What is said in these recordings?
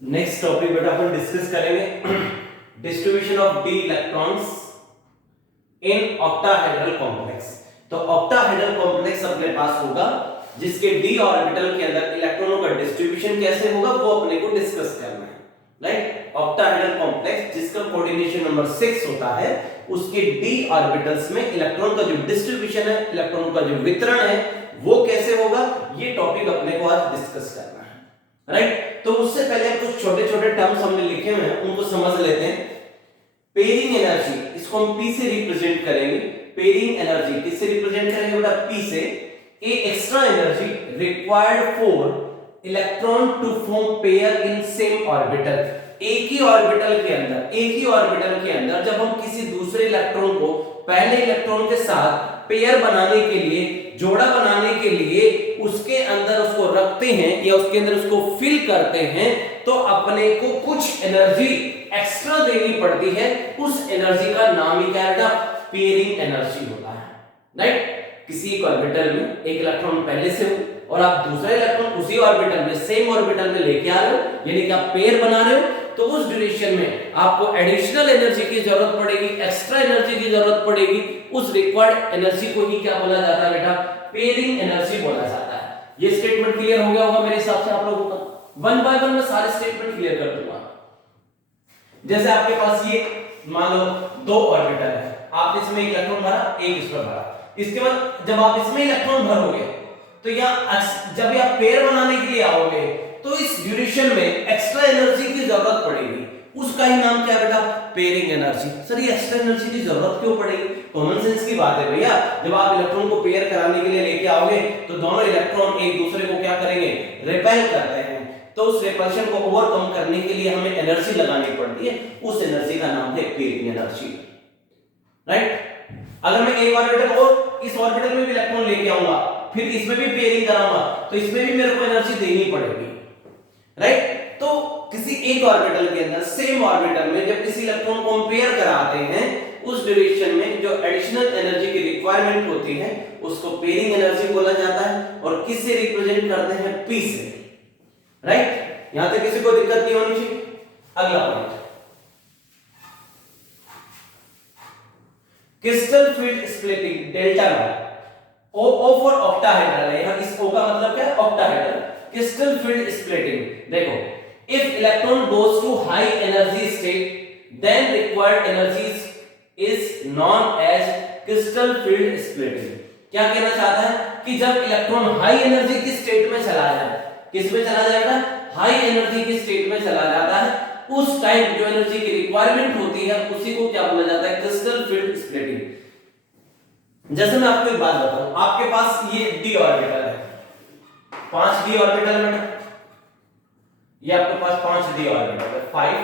Next topic बेटा अपन discuss करेंगे distribution of D electrons in octahedral complex. तो octahedral complex अपने पास होगा जिसके डी ऑर्बिटल के अंदर इलेक्ट्रॉनों का डिस्ट्रीब्यूशन कैसे होगा वो अपने को डिस्कस करना है, राइट। ऑक्टाहेड्रल कॉम्प्लेक्स जिसका कोऑर्डिनेशन नंबर 6 होता है उसके डी ऑर्बिटल्स में इलेक्ट्रॉन का जो डिस्ट्रीब्यूशन है, इलेक्ट्रॉनों का जो वितरण है वो कैसे होगा, ये टॉपिक अपने को आज डिस्कस करना है, राइट। तो उससे पहले कुछ छोटे छोटे टर्म्स हमने लिखे हुए हैं उनको समझ लेते हैं। पेयरिंग एनर्जी, इसको हम P से रिप्रेजेंट करेंगे। पेयरिंग एनर्जी किससे रिप्रेजेंट करेंगे बेटा? P से। A extra energy required for electron to form pair in same orbital. एक ही ऑर्बिटल के अंदर जब हम किसी दूसरे इलेक्ट्रॉन को पहले इलेक्ट्रॉन के साथ पेयर बनाने के लिए, जोड़ा बनाने के लिए उसके अंदर उसको रखते हैं या उसके अंदर उसको फिल करते हैं तो अपने को कुछ एनर्जी एक्स्ट्रा देनी पड़ती है। उस एनर्जी का नाम ही क्या है? पेयरिंग एनर्जी होता है, राइट। किसी एक ऑर्बिटल में एक इलेक्ट्रॉन पहले से हो और आप दूसरा इलेक्ट्रॉन उसी ऑर्बिटल में, सेम ऑर्बिटल में लेके आ रहे हो, यानी कि आप पेयर बना रहे हो, तो उस ड्यूरेशन में आपको एडिशनल एनर्जी की जरूरत पड़ेगी, एक्स्ट्रा एनर्जी की जरूरत पड़ेगी। उस रिक्वायर्ड एनर्जी को ही क्या बोला जाता है बेटा? पेयरिंग एनर्जी बोला जाता है। ये स्टेटमेंट क्लियर हो गया होगा मेरे हिसाब से आप लोगों का। वन बाय वन मैं सारे स्टेटमेंट क्लियर कर दूंगा। जैसे आपके पास ये मान लो दो ऑर्बिटल है, आप इसमें इलेक्ट्रॉन भरा, एक इसमें भरा। इसके बाद जब आप इसमें इलेक्ट्रॉन भरोगे तो यहाँ जब आप पेयर बनाने के लिए आओगे तो इस ड्यूरेशन में एक्स्ट्रा एनर्जी की जरूरत पड़ेगी। उसका ही नाम क्या है बेटा? Pairing energy. सर ये एक्स्ट्रा एनर्जी की जरूरत क्यों पड़ेगी? कॉमन सेंस की बात है भैया। जब आप इलेक्ट्रॉन को पेयर कराने के लिए लेके आओगे तो दोनों इलेक्ट्रॉन एक दूसरे को क्या करेंगे? रिपेल करते हैं। तो उस रिपल्शन को ओवरकम करने के लिए हमें एनर्जी लगानी पड़ती है। उस एनर्जी का नाम है पेयरिंग एनर्जी, राइट। अगर मैं एक ऑर्बिटल और इस ऑर्बिटल में भी इलेक्ट्रॉन लेके आऊंगा, फिर इसमें भी पेयरिंग कराऊंगा, तो इसमें भी मेरे को एनर्जी देनी पड़ेगी, राइट। तो किसी एक ऑर्बिटल के अंदर, सेम ऑर्बिटल में जब किसी इलेक्ट्रॉन को हम पेयर कराते हैं उस ड्यूरेशन में जो एडिशनल एनर्जी की रिक्वायरमेंट होती है उसको पेयरिंग एनर्जी बोला जाता है। और किससे रिप्रेजेंट करते हैं? P से, राइट। यहां तक किसी को दिक्कत नहीं होनी चाहिए। अगला point, crystal field splitting delta not. O for octahedral है, यहां इस O का मतलब क्या है? ऑक्टाहेड्रल। क्रिस्टल फील्ड स्प्लिटिंग, देखो, if electron goes to high energy state then required energy is known as crystal field splitting. क्या कहना चाहता है कि जब इलेक्ट्रॉन हाई एनर्जी की स्टेट में चला जाए, किस में चला जाएगा? हाई एनर्जी की स्टेट में चला जाता है, उस टाइम जो एनर्जी की रिक्वायरमेंट होती है उसी को क्या बोला जाता है? Crystal field splitting. जैसे मैं आपको एक बात बताऊं, आपके पास ये डी ऑर्बिटल है, 5 डी ऑर्बिटल है, ये आपके पास 5 डी ऑर्बिटल है, 5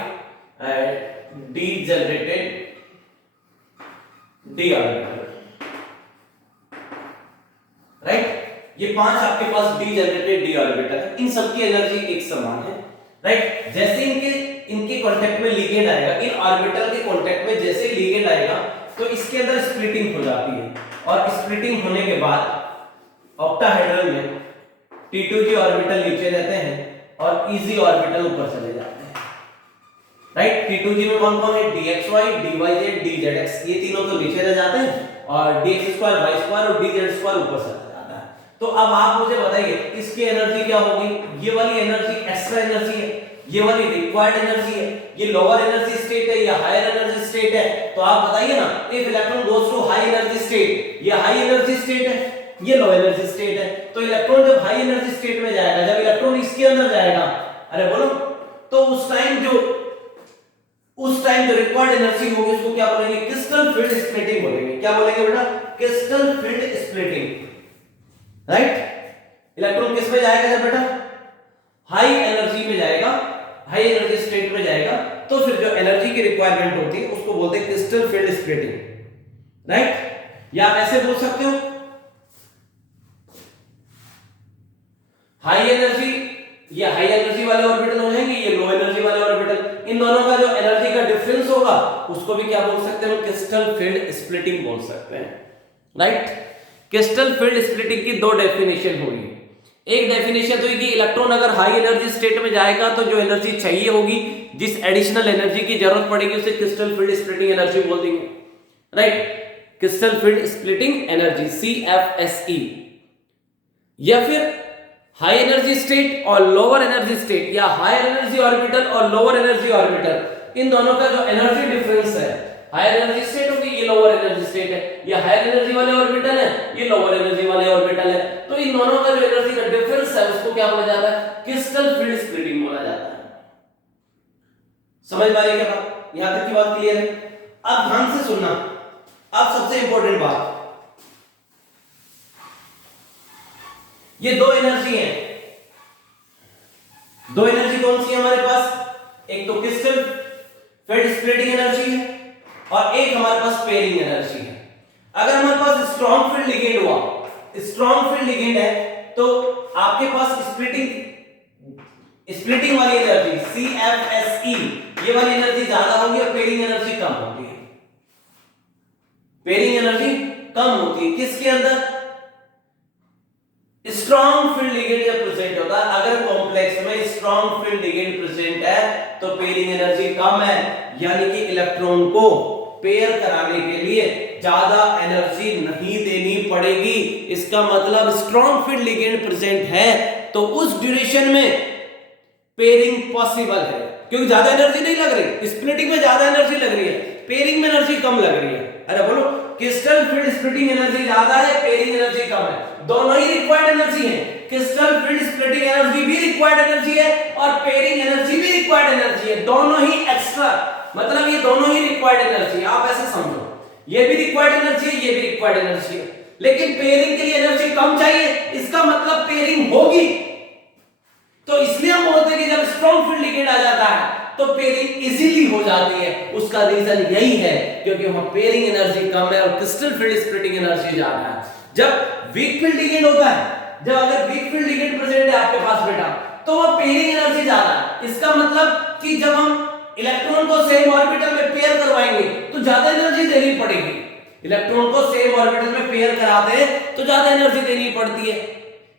D generated D orbital, right. ये 5 आपके पास डी जनरेटेड डी ऑर्बिटल है। इन सबकी एनर्जी एक समान है, राइट। जैसे इनके कांटेक्ट में लिगेंड आएगा, इन ऑर्बिटल के कांटेक्ट में जैसे लिगेंड आएगा तो इसके अंदर स्प्लिटिंग हो जाती है। और स्प्लिटिंग होने के बाद ऑक्टाहेड्रल में T2G ऑर्बिटल नीचे रहते हैं और EZ ऑर्बिटल ऊपर चले जाते हैं, राइट। T2G में कौन कौन है? DXY, DYZ, DZX, ये तीनों तो नीचे रह जाते हैं और DX2, Y2 और DZ2 ऊपर चला जाता है। तो अब आप मुझे बताइए इसकी एनर्जी क्या होगी? ये वाली एनर्जी एक्स्ट्रा एनर्जी है, ये वाली रिक्वायर्ड एनर्जी है, ये लोअर एनर्जी स्टेट है या हायर एनर्जी स्टेट है? तो आप बताइए ना, if electron goes to high energy state, ये हाई एनर्जी स्टेट है, ये लो एनर्जी स्टेट है। तो इलेक्ट्रॉन जब हाई एनर्जी स्टेट में जाएगा, जब इलेक्ट्रॉन इसके अंदर जाएगा, अरे बोलो, तो उस टाइम जो रिक्वायर्ड एनर्जी होगी उसको क्या बोलेंगे? क्रिस्टल फील्ड स्प्लिटिंग बोलेंगे। क्या बोलेंगे बेटा? Crystal field splitting, right. Electron किस में जाएगा जब बेटा? हाई एनर्जी में जाएगा, हाई एनर्जी स्टेट में जाएगा, तो फिर जो एनर्जी की रिक्वायरमेंट होती है उसको बोलते हैं क्रिस्टल फील्ड स्प्लिटिंग, राइट। या आप ऐसे बोल सकते हो, हाई एनर्जी, ये हाई एनर्जी वाले ऑर्बिटल हो जाएंगे, ये लो एनर्जी वाले ऑर्बिटल, इन दोनों का जो एनर्जी का डिफरेंस होगा उसको भी क्या बोल सकते हैं? क्रिस्टल फील्ड स्प्लिटिंग बोल सकते हैं, राइट। क्रिस्टल फील्ड स्प्लिटिंग की दो डेफिनेशन होगी। एक डेफिनेशन तो ये कि इलेक्ट्रॉन अगर हाई एनर्जी स्टेट में जाएगा तो जो एनर्जी चाहिए होगी, जिस एडिशनल एनर्जी की जरूरत पड़ेगी, उसे क्रिस्टल फील्ड स्प्लिटिंग एनर्जी बोल देंगे, right, crystal field splitting energy CFSE। या फिर हाई एनर्जी स्टेट और लोअर एनर्जी स्टेट, या हायर एनर्जी ऑर्बिटल और लोअर एनर्जी ऑर्बिटल, इन दोनों का जो एनर्जी डिफरेंस है, हायर एनर्जी स्टेट होगी, ये लोअर एनर्जी स्टेट है, ये हायर एनर्जी वाले ऑर्बिटल है, ये लोअर एनर्जी वाले ऑर्बिटल है, तो इन दोनों का जो एनर्जी का डिफरेंस है उसको क्या बोला जाता है, क्रिस्टल फील्ड स्प्लिटिंग बोला जाता है। समझ पा रहे क्या बात? यहां तक की बात क्लियर है? अब ध्यान से सुनना, अब सबसे इंपॉर्टेंट बात, ये दो एनर्जी है, दो एनर्जी कौन सी है हमारे पास, एक तो क्रिस्टल फील्ड स्प्लिटिंग एनर्जी है और एक हमारे पास पेयरिंग एनर्जी है। अगर हमारे पास स्ट्रॉन्ग फील्ड लिगेंड हुआ, स्ट्रॉन्ग फील्ड लिगेंड है, तो आपके पास स्प्लिटिंग वाली एनर्जी CFSE, ये वाली एनर्जी ज्यादा होगी और पेयरिंग एनर्जी कम होती है, पेयरिंग एनर्जी कम होती है। किसके अंदर? स्ट्रॉन्ग फील्ड लिगेंड जब प्रेजेंट होता है, अगर कॉम्प्लेक्स में स्ट्रॉन्ग फील्ड लिगेंड प्रेजेंट है तो पेयरिंग एनर्जी कम है, यानी कि इलेक्ट्रॉन को पेयर कराने के लिए ज्यादा एनर्जी नहीं देनी पड़ेगी। इसका मतलब स्ट्रॉन्ग फील्ड लिगेंड प्रेजेंट है तो उस ड्यूरेशन में पेयरिंग पॉसिबल है, क्योंकि ज्यादा एनर्जी नहीं लग रही, स्प्लिटिंग में ज्यादा एनर्जी लग रही है, पेयरिंग में एनर्जी कम लग रही है। अरे बोलो, क्रिस्टल फील्ड स्प्लिटिंग एनर्जी ज्यादा है, पेयरिंग एनर्जी कम है, दोनों ही रिक्वायर्ड एनर्जी है। क्रिस्टल फील्ड स्प्लिटिंग एनर्जी भी रिक्वायर्ड एनर्जी है और पेयरिंग एनर्जी भी रिक्वायर्ड एनर्जी है, दोनों ही एक्स्ट्रा, मतलब ये दोनों ही रिक्वायर्ड एनर्जी है। आप ऐसे समझो, ये भी रिक्वायर्ड एनर्जी है, ये भी रिक्वायर्ड एनर्जी है, लेकिन पेयरिंग के लिए एनर्जी कम चाहिए, इसका मतलब पेयरिंग होगी। तो इसलिए हम बोलते हैं कि जब स्ट्रॉन्ग फील्ड लिगेंड आ जाता है तो पेयरिंग इजीली हो जाती है। उसका रीजन यही है क्योंकि वहां पेयरिंग एनर्जी कम है और क्रिस्टल फील्ड स्प्लिटिंग एनर्जी ज्यादा है। जब वीक फील्ड लिगेंड होता है, जब अगर वीक फील्ड लिगेंड प्रेजेंट है आपके पास बेटा, तो वह पेयरिंग एनर्जी ज्यादा है। इसका मतलब कि जब हम इलेक्ट्रॉन को सेम ऑर्बिटल में पेयर करवाएंगे तो ज्यादा एनर्जी देनी पड़ेगी। इलेक्ट्रॉन को सेम ऑर्बिटल में पेयर कराते हैं तो ज्यादा एनर्जी देनी पड़ती है।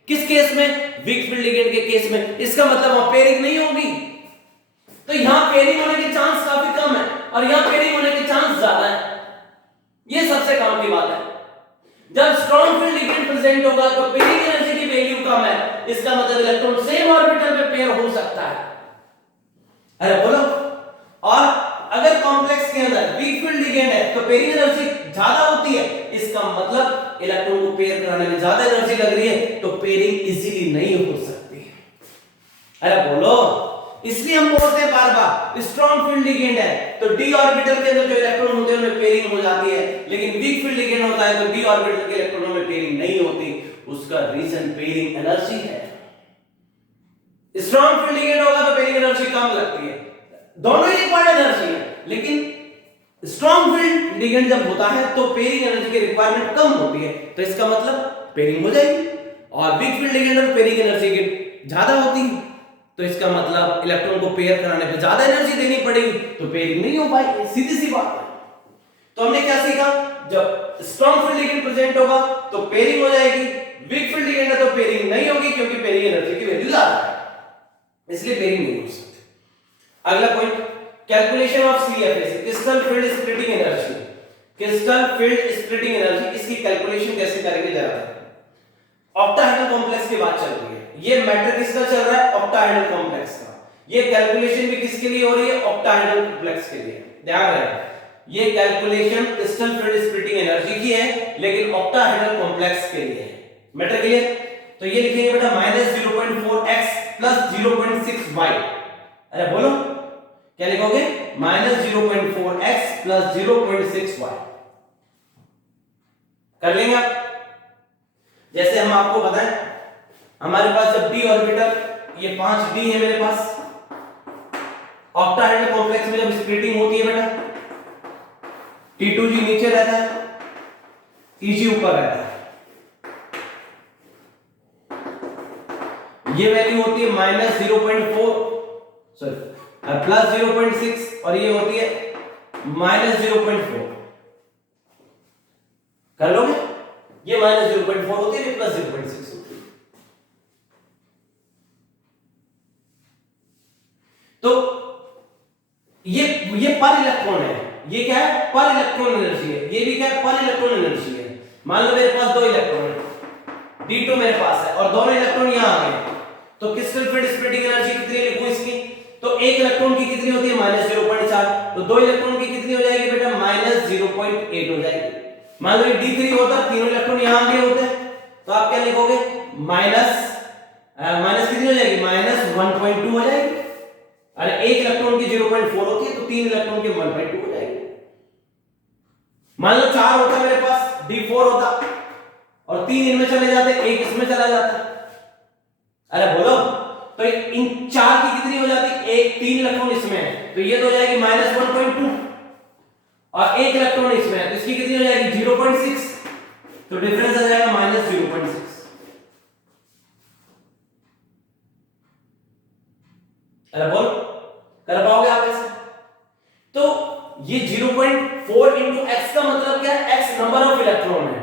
किस केस में? वीक फील्ड लिगेंड के केस में। इसका मतलब वहां पेयरिंग नहीं होगी, तो यहां पेयरिंग होने के चांस काफी कम है और यहां पेयरिंग होने के चांस ज्यादा है। यह सबसे काम की बात है। जब स्ट्रॉन्ग फील्ड लिगेंड प्रेजेंट होगा तो पेयरिंग एनर्जी की वैल्यू कम है, इसका मतलब इलेक्ट्रॉन सेम ऑर्बिटल में पेयर हो सकता है। अरे बोलो, और अगर कॉम्प्लेक्स के अंदर वीक फील्ड लिगेंड है तो पेयरिंग एनर्जी ज्यादा होती है, इसका मतलब इलेक्ट्रॉन को पेयर कराने में ज्यादा एनर्जी लग रही है, तो पेयरिंग इजीली नहीं हो सकती। अरे बोलो, इसलिए हम बोलते हैं बार बार स्ट्रॉन्ग फील्ड लिगेंड है तो डी ऑर्बिटल के अंदर जो इलेक्ट्रॉन होते हैं उनमें पेयरिंग हो जाती है, लेकिन वीक फील्ड लिगेंड होता है तो डी ऑर्बिटल के इलेक्ट्रॉनों में पेयरिंग नहीं होती। उसका रीजन पेयरिंग एनर्जी है। स्ट्रॉन्ग फील्ड लिगेंड होगा तो पेयरिंग एनर्जी कम लगती है, दोनों ही रिक्वायर्ड एनर्जी है, लेकिन स्ट्रॉन्ग फील्ड लिगेंड जब होता है तो पेयरिंग एनर्जी की रिक्वायरमेंट कम होती है, तो इसका मतलब पेयरिंग हो जाएगी। और वीक फील्ड लिगेंड में पेयरिंग एनर्जी की ज्यादा होती है, तो इसका मतलब इलेक्ट्रॉन को पेयर कराने पे ज्यादा एनर्जी देनी पड़ेगी, तो पेयरिंग नहीं हो पाएगी। सीधी सी बात है। तो हमने क्या सीखा? जब स्ट्रॉन्ग फील्ड लिगेंड प्रेजेंट होगा तो पेयरिंग हो जाएगी, वीक फील्ड लिगेंड है तो पेयरिंग नहीं होगी क्योंकि पेयरिंग एनर्जी की वैल्यू ज्यादा है, इसलिए पेयरिंग नहीं हो सकती। अगला point, calculation of CFSE, crystal field splitting energy. Crystal field splitting energy, इसकी कैलकुलेशन कैसे करेंगे जरा। ऑक्टाहेड्रल कॉम्प्लेक्स की बात चल रही है, ये मैटर किसका चल रहा है? ऑक्टाहेड्रल कॉम्प्लेक्स का। ये कैलकुलेशन भी किसके लिए हो रही है? ऑक्टाहेड्रल कॉम्प्लेक्स के लिए। ध्यान रहे, ये calculation crystal field splitting energy की है लेकिन ऑक्टाहेड्रल कॉम्प्लेक्स के लिए है। Matter clear? तो ये लिखेंगे बेटा -0.4x + 0.6y। अरे बोलो, क्या लिखोगे? -0.4x + 0.6y। कर लेंगे आप? जैसे हम आपको बताएं, हमारे पास जब d ऑर्बिटल, ये 5d है मेरे पास, ऑक्टाहेड्रल कॉम्प्लेक्स में जब स्प्लिटिंग होती है बेटा, T2g नीचे रहता है, Eg ऊपर रहता है। ये वैल्यू होती है -0.4 सॉरी +0.6 और ये होती है -0.4। कर लोगे? ये -0.4 होती है, +0.6 होती है। ये पर इलेक्ट्रॉन है, ये क्या है, पर इलेक्ट्रॉन एनर्जी है, ये भी क्या है, पर इलेक्ट्रॉन एनर्जी है। मान लो मेरे पास दो इलेक्ट्रॉन है, D2 मेरे पास है और दोनों इलेक्ट्रॉन यहां आ गए, तो क्रिस्टल फील्ड स्प्लिटिंग एनर्जी कितनी लिखूं इसकी, तो एक इलेक्ट्रॉन की कितनी होती है, -0.4, तो दो इलेक्ट्रॉन की कितनी हो जाएगी बेटा, -0.8 हो जाएगी। मान लो ये D3 होता, तीनों इलेक्ट्रॉन यहां आ गए होते, तो आप क्या लिखोगे, माइनस कितनी हो जाएगी, -1.2 हो जाएगी। अरे एक इलेक्ट्रॉन की 0.4 होती है, तो तीन इलेक्ट्रॉन की 1.2 हो जाएगी। मान लो 4 होता मेरे पास, D4 होता, और तीन इनमें चले जाते, एक इसमें चला जाता, अरे बोलो, तो इन चार की कितनी हो जाती, एक, तीन इलेक्ट्रॉन इसमें है, तो ये तो हो जाएगी -1.2, और एक इलेक्ट्रॉन इसमें है, तो इसकी कितनी हो जाएगी, 0.6, तो डिफरेंस आ जाएगा -0.6। अरे बोल, कर पाओगे आप ऐसे? तो ये 0.4 इंटू x का मतलब क्या है, x नंबर ऑफ इलेक्ट्रॉन है,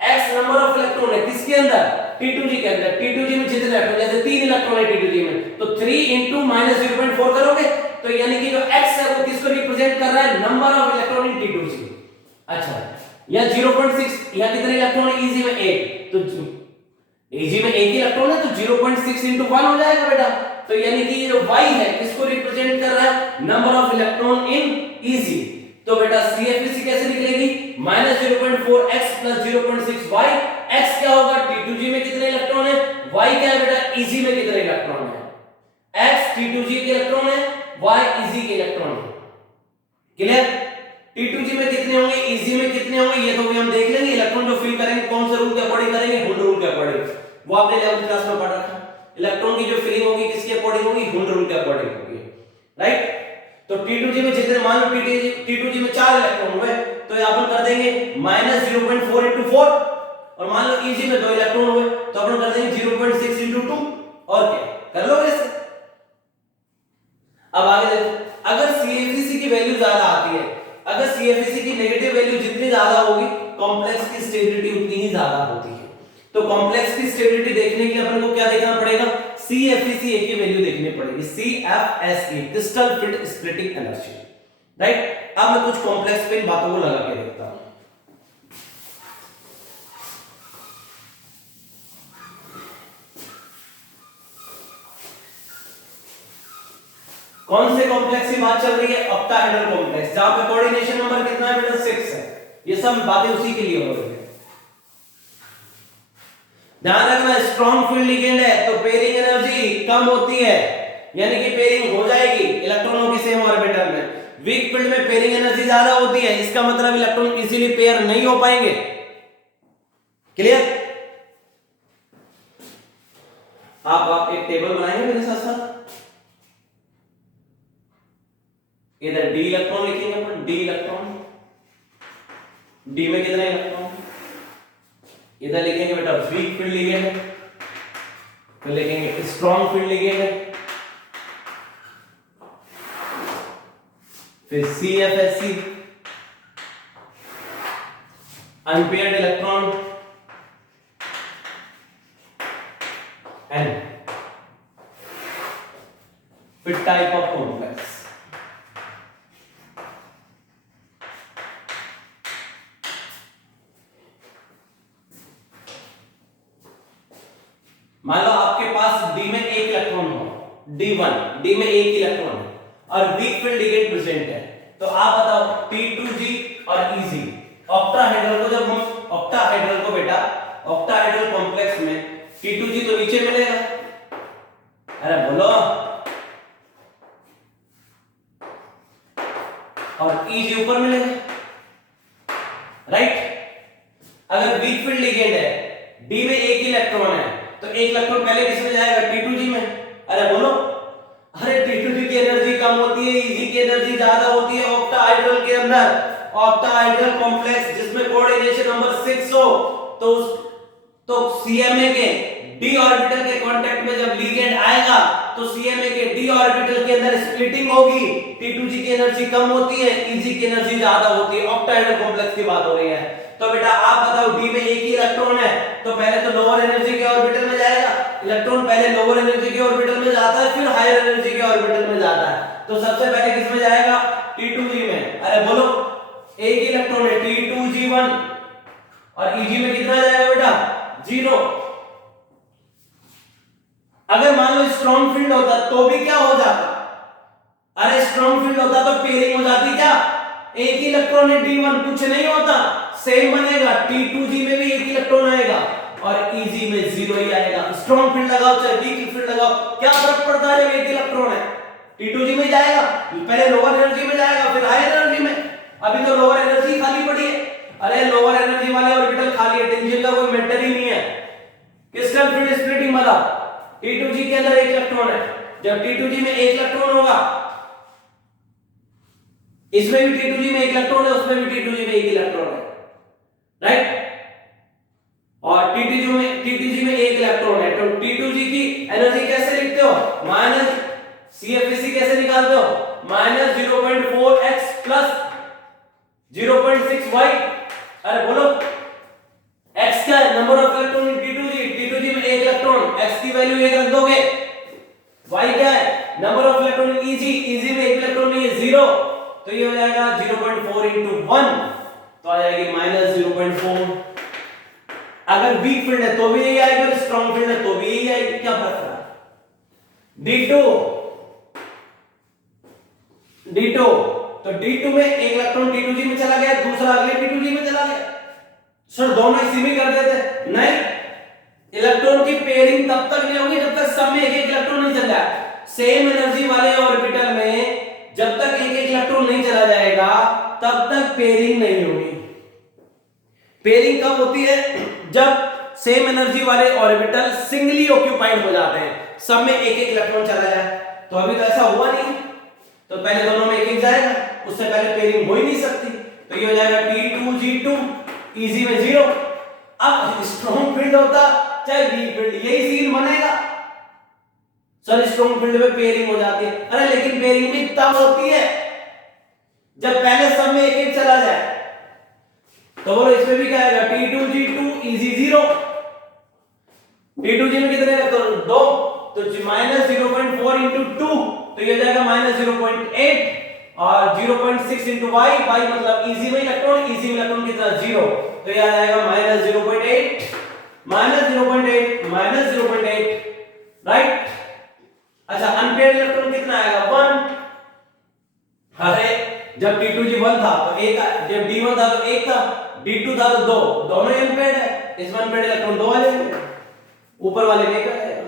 x नंबर ऑफ इलेक्ट्रॉन है किसके अंदर, T2G के अंदर। T2G में जितने इलेक्ट्रॉन, जैसे 3 इलेक्ट्रॉन है T2G में, तो 3 इंटू -0.4 करोगे, तो यानी कि जो x है वो किसको रिप्रेजेंट कर रहा है, number of electron in T2G। अच्छा, या 0.6, या कितने इलेक्ट्रॉन है Eg में, 1, तो Eg में 1 इलेक्ट्रॉन है, तो 0.6 इंटू 1 हो जाएगा बेटा। तो यानी कि ये जो y है किसको रिप्रेजेंट कर रहा है, number of electron in Eg। तो बेटा CFEC कैसे निकलेगी, -0.4x + 0.6y, x क्या होगा, T2G में कितने इलेक्ट्रॉन है, y क्या है बेटा, Eg में कितने इलेक्ट्रॉन है, x T2G के इलेक्ट्रॉन है, y Eg के इलेक्ट्रॉन है। क्लियर, T2G में कितने होंगे, Eg में कितने होंगे, ये तो भी हम देख लेंगे, इलेक्ट्रॉन जो फिल करेंगे कौन से रूल के अकॉर्डिंग करेंगे, हुंड रूल के अकॉर्डिंग, वो आपने 11th क्लास में पढ़ा था। इलेक्ट्रॉन की जो फिलिंग होगी किसके अकॉर्डिंग होगी, हुंड रूल के अकॉर्डिंग होगी, राइट। तो T2G में जितने, मान लो T2G में 4 इलेक्ट्रॉन हुए, तो यहां पर कर देंगे -0.4 इंटू 4, और मान लो Eg में 2 इलेक्ट्रॉन हुए, तो अपन कर देंगे 0.6 इंटू 2, और क्या कर लोगे इससे। अब आगे देखो, अगर CFEC की वैल्यू ज्यादा आती है, अगर CFEC की नेगेटिव वैल्यू जितनी ज्यादा होगी, कॉम्प्लेक्स की स्टेबिलिटी उतनी ही ज्यादा होती है। तो कॉम्प्लेक्स की स्टेबिलिटी देखने के लिए अपन को क्या देखना पड़ेगा, CFEC की वैल्यू देखनी पड़ेगी, CFSE crystal field splitting energy, right. अब मैं कुछ कॉम्प्लेक्स पे इन बातों को लगा के देखता हूं। कौन से कॉम्प्लेक्स की बात चल रही है, ऑक्टाहेड्रल कॉम्प्लेक्स, जहां पे कोऑर्डिनेशन नंबर कितना है बेटा, 6 है। ये सब बातें उसी के लिए हो रही है। ध्यान रखना, स्ट्रॉन्ग फील्ड लिगेंड है तो पेयरिंग एनर्जी कम होती है, यानी कि पेयरिंग हो जाएगी इलेक्ट्रॉनों की सेम ऑर्बिटल में। वीक फील्ड में पेयरिंग एनर्जी ज्यादा होती है, इसका मतलब इलेक्ट्रॉन इजीली पेयर नहीं हो पाएंगे। क्लियर, आप एक टेबल बनाएंगे मेरे साथ साथ, इधर डी इलेक्ट्रॉन लिखेंगे अपन, डी इलेक्ट्रॉन, डी में कितने इलेक्ट्रॉन, इधर लिखेंगे बेटा वीक फील्ड लिगेंड, फिर लिखेंगे स्ट्रॉन्ग फील्ड लिगेंड, फिर CFSE अनपेयर्ड इलेक्ट्रॉन, एंड फिर टाइप ऑफ कॉम्प्लेक्स। मान लो आपके पास D में एक इलेक्ट्रॉन हो, D1, D में एक इलेक्ट्रॉन है और वीक फील्ड लिगेंड प्रेजेंट है, तो आप बताओ T2G और Eg ऑक्टाहेड्रल को, जब हम ऑक्टाहेड्रल को बेटा ऑक्टाहेड्रल कॉम्प्लेक्स में T2G तो नीचे मिलेगा, अरे बोलो, और Eg ऊपर मिलेगा, राइट। अगर वीक फील्ड लिगेंड है, D में एक इलेक्ट्रॉन है, तो एक इलेक्ट्रॉन पहले किसमें जाएगा, T2G में, अरे बोलो, अरे T2G की एनर्जी कम होती है, Eg की एनर्जी ज्यादा होती है ऑक्टाहेड्रल के अंदर। ऑक्टाहेड्रल कॉम्प्लेक्स जिसमें कोऑर्डिनेशन नंबर 6 हो, तो CMA के d ऑर्बिटल के कांटेक्ट में जब लिगेंड आएगा, तो CMA के d ऑर्बिटल के अंदर स्प्लिटिंग होगी, T2G की एनर्जी कम होती है, Eg की एनर्जी ज्यादा होती है। ऑक्टाहेड्रल कॉम्प्लेक्स की बात हो रही है। तो बेटा आप बताओ D में एक ही इलेक्ट्रॉन है, तो पहले तो लोअर एनर्जी के ऑर्बिटल में जाएगा, इलेक्ट्रॉन पहले लोअर एनर्जी के ऑर्बिटल में जाता है, फिर हायर एनर्जी के ऑर्बिटल में जाता है। तो सबसे पहले किसमें जाएगा, T2G में। अरे बोलो, एक इलेक्ट्रॉन है T2G1 और Eg में कितना जाएगा बेटा, 0। अगर मान लो स्ट्रॉन्ग फील्ड होता तो भी क्या हो जाता, अरे स्ट्रॉन्ग फील्ड होता तो पेयरिंग हो जाती क्या, एक ही इलेक्ट्रॉन है D1, कुछ नहीं होता, सेम बनेगा, T2G में भी एक इलेक्ट्रॉन आएगा और Eg में 0 ही आएगा। स्ट्रॉन्ग फील्ड लगाओ चाहे वीक फील्ड लगाओ, क्या फर्क पड़ता है, जब एक इलेक्ट्रॉन है T2G में जाएगा, पहले लोअर एनर्जी में जाएगा फिर हायर एनर्जी में। अभी तो लोअर एनर्जी खाली पड़ी है, अरे लोअर एनर्जी वाले ऑर्बिटल खाली है, टेंशन का कोई मैटर ही नहीं है। क्रिस्टल फील्ड स्प्लिटिंग वाला T2G के अंदर एक इलेक्ट्रॉन है, जब T2G में एक इलेक्ट्रॉन होगा, इसमें भी T2G में एक इलेक्ट्रॉन है, उसमें भी T2G में एक इलेक्ट्रॉन है, राइट। और T2G में एक इलेक्ट्रॉन है, तो T2G की एनर्जी कैसे लिखते हो, माइनस CFEC कैसे निकालते हो, माइनस 0.4x प्लस 0.6y। अरे बोलो, x क्या है, number of electron in T2G में एक इलेक्ट्रॉन, x की वैल्यू 1 रख दोगे। y क्या है, number of electron in Eg में एक इलेक्ट्रॉन नहीं है, 0, तो ये हो जाएगा 0.4 into 1, तो आ जाएगी माइनस 0.4। अगर वीक फील्ड है तो भी यही आएगी और स्ट्रॉन्ग फील्ड है तो भी यही आएगी, क्या फर्क है। D2 तो D2 में एक इलेक्ट्रॉन T2G में चला गया, दूसरा अगले T2G में चला गया, सर दोनों इसी में कर देते, नहीं, इलेक्ट्रॉन की पेयरिंग तब तक नहीं होगी जब तक सब में एक एक इलेक्ट्रॉन नहीं चल जाए। सेम एनर्जी वाले ऑर्बिटल में जब तक एक एक इलेक्ट्रॉन नहीं चला जाएगा तब तक पेयरिंग नहीं होगी। पेयरिंग कब होती है, जब सेम एनर्जी वाले ऑर्बिटल सिंगली ऑक्यूपाइड हो जाते हैं, सब में एक एक इलेक्ट्रॉन चला जाए। तो अभी तो ऐसा हुआ नहीं, तो पहले दोनों में एक एक जाएगा, उससे पहले पेयरिंग हो ही नहीं सकती, तो ये हो जाएगा T2G2, Eg में 0। अब स्ट्रॉन्ग फील्ड होता चाहे वीक फील्ड, यही सीन बनेगा, सर स्ट्रॉन्ग फील्ड में पेयरिंग हो जाती है। अरे लेकिन पेयरिंग भी तब होती है जब पहले सब में एक एक चला जाए, तो बोलो इसमें भी क्या आएगा, T2G2 Eg 0। T2G में कितने इलेक्ट्रॉन, 2, तो माइनस 0.4 into 2, तो ये जाएगा माइनस 0.8 और 0.6 into y, y मतलब Eg में इलेक्ट्रॉन, Eg में इलेक्ट्रॉन कितना, 0, तो ये आ जाएगा माइनस 0.8 माइनस 0.8 माइनस 0.8, राइट। अच्छा अनपेयर्ड इलेक्ट्रॉन कितना आएगा, 1। अरे जब T2G 1 था तो एक, जब D1 था तो एक था, D2 था तो 2, दोनों अनपेयर्ड है, इसमें अनपेयर्ड इलेक्ट्रॉन 2 आ जाएंगे, ऊपर वाले में क्या आएगा।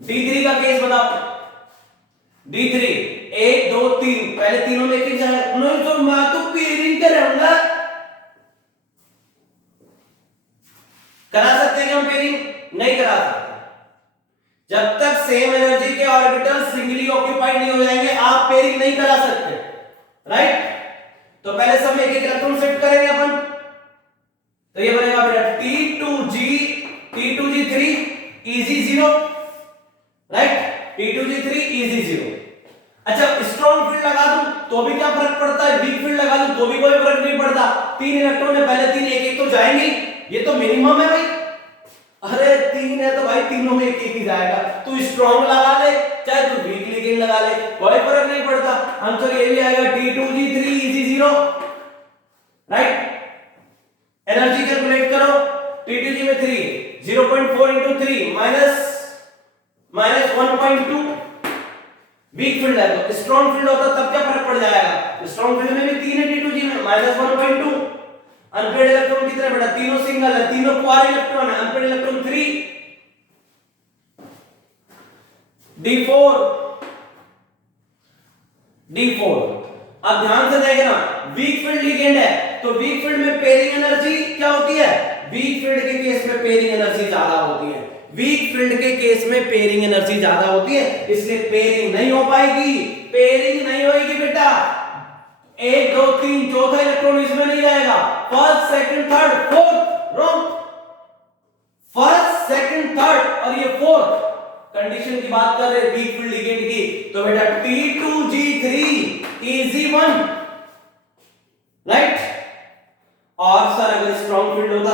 D3 का केस बताओ, D3 1 2 3, पहले तीनों में एक जाएगा, नहीं तो मैं तो पेयरिंग करूंगा, करा सकते हैं क्या हम पेयरिंग, नहीं करा सकते। जब तक सेम एनर्जी के ऑर्बिटल सिंगली ऑक्यूपाइड नहीं हो जाएंगे आप पेयरिंग नहीं करा सकते, राइट। तो पहले सब में एक एक इलेक्ट्रॉन शिफ्ट करेंगे अपन, तो ये बनेगा बेटा T2G3 Eg 0, right, T2G3 Eg 0। अच्छा स्ट्रॉन्ग फील्ड लगा दूं तो भी क्या फर्क पड़ता है, वीक फील्ड लगा दूं तो भी कोई फर्क नहीं पड़ता, 3 इलेक्ट्रॉन है, पहले 3 एक एक तो जाएंगे, ये तो मिनिमम है भाई। अरे 3 है तो भाई तीनों में एक एक ही जाएगा, तू स्ट्रॉन्ग लगा ले चाहे तू वीक लिगेंड लगा ले, कोई फर्क नहीं पड़ता। आंसर ये भी आएगा T2G3 Eg 0, right. Energy calculate करो, T2G में 3, 0.4 into 3 माइनस 1.2, वीक फील्ड है, तो स्ट्रॉन्ग फील्ड होता तब क्या फर्क पड़ जाएगा, स्ट्रॉन्ग फील्ड में भी 3 है T2G में, माइनस 1.2। अनपेयर्ड इलेक्ट्रॉन कितने बेटा, तीनों सिंगल है, तीनों क्वार इलेक्ट्रॉन है, अनपेयर्ड इलेक्ट्रॉन 3। D4 अब ध्यान से देखना, वीक फील्ड लिगेंड है तो वीक फील्ड में पेयरिंग एनर्जी क्या होती है, वीक फील्ड के केस में पेयरिंग एनर्जी ज्यादा होती है, वीक फील्ड के केस में पेयरिंग एनर्जी ज्यादा होती है, इसलिए पेयरिंग नहीं हो पाएगी, पेयरिंग नहीं होगी बेटा। 1 2 3 चौथा इलेक्ट्रॉन इसमें नहीं जाएगा, first second third fourth, wrong, first second third और ये फोर्थ कंडीशन की बात कर रहे वीक फील्ड लिगेंड की, तो बेटा T2G3 Eg1, राइट। और सर अगर स्ट्रॉन्ग फील्ड होता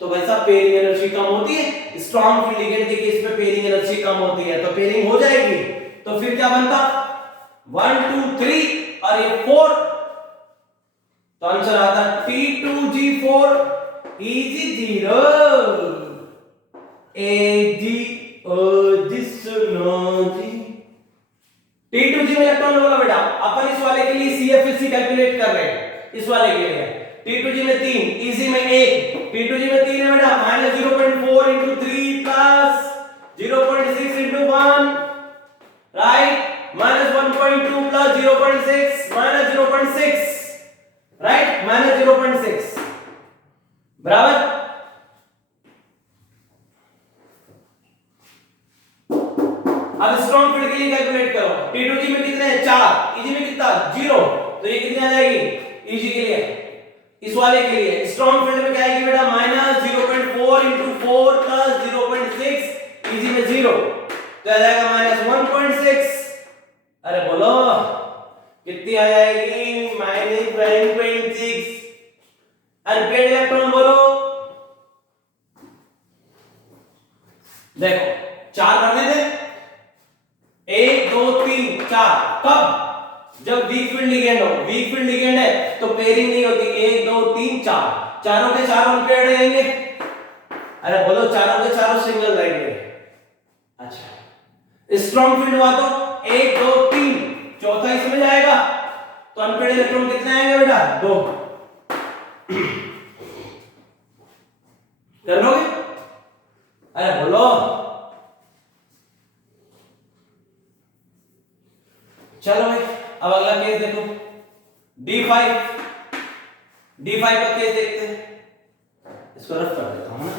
तो वैसा पेयरिंग एनर्जी कम होती है, स्ट्रॉन्ग फील्ड लिगेंड के केस में पेयरिंग एनर्जी कम होती है, तो पेयरिंग हो जाएगी, तो फिर क्या बनता 1 2 3 और ये 4, तो आंसर आता T2G4 इज 0। T2G में इलेक्ट्रॉन बोला बेटा, अपन इस वाले के लिए CFSC कैलकुलेट कर रहे हैं, इस वाले के लिए T2G में 3, इजी में 1, T2G में 3 है बेटा, -0.4 into 3 plus 0.6 into 1, right, -1.2 plus 0.6 minus 0.6, right, -0.6 बराबर। अब स्ट्रॉन्ग फील्ड के लिए कैलकुलेट करो, T2G में कितने हैं 4, इजी में कितना 0, तो ये कितनी आ जाएगी इजी के लिए, इस वाले के लिए स्ट्रॉन्ग फील्ड में क्या आएगी बेटा -0.4 into 4 plus 0.6, इजी में 0, तो आ जाएगा -1.6। अरे बोलो कितनी आ जाएगी -1.6। अनपेड इलेक्ट्रॉन बोलो, देखो 4 करने थे, 1 2 3 4, कब, जब वीक फील्ड लिगेंड हो, वीक फील्ड लिगेंड है तो पेयरिंग नहीं होती, 1 2 3 4, चारों के चारों अनपेयर्ड रहेंगे। अरे बोलो चारों के चारों सिंगल रहेंगे। अच्छा स्ट्रॉन्ग फील्ड हुआ तो 1 2 3, चौथा इसमें जाएगा, तो अनपेयर्ड इलेक्ट्रॉन कितने आएंगे बेटा 2, कर लोगे? अरे बोलो, चलो भाई अब अगला केस देखो, D5 का केस देखते हैं, इसको रफ कर देता हूं ना,